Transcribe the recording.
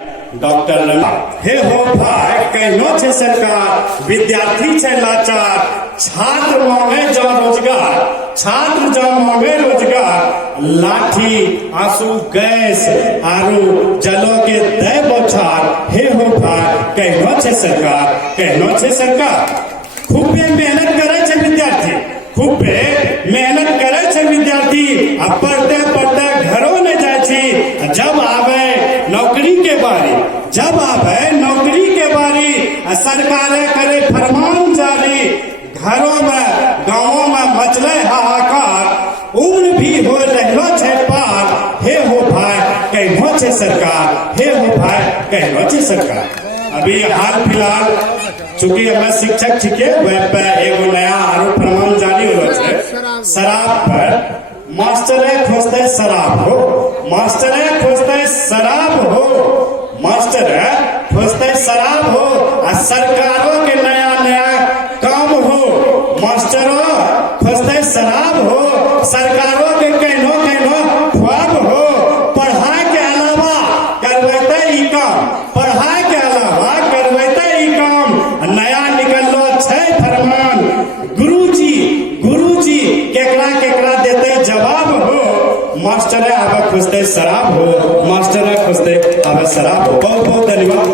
Doctor हे हो भाई कहनो छे सरकार विद्यार्थी छे लाचार छात्र मांगे जो रोजगार छात्र जो मांगे रोजगार लाठी आंसू गैस आरु जलो के दे बौछार हे हो भाई कहनो छे सरकार खूबे मेहनत करे छे विद्यार्थी खूबे मेहनत करे छे विद्यार्थी आ पढ़ते पढ़ते घरों में जाए छी जब आवे नौकरी के बारी सरकारें करे फरमान जारी घरों में गांवों में मचले हाहाकार उम्र भी हो रहलो छे पार हे हो भाई कहनो छे सरकार अभी हाल फिलहाल चूंकि हमें शिक्षक छिके वेब पे एगो नया आरोप प्रमाण जारी हो छे शराब पर मास्टरे खोजते शराब हो आ सरकारों के नया काम हो मास्टरों खोजते शराब हो सरकारों के कहनो ख्वाब हो पढ़ाई के अलावा करवाते ई काम नया निकललो छे फरमान गुरुजी केकरा देते जवाब हो मास्टरे आवे खोजते शराब हो बहुत बहुत धन्यवाद।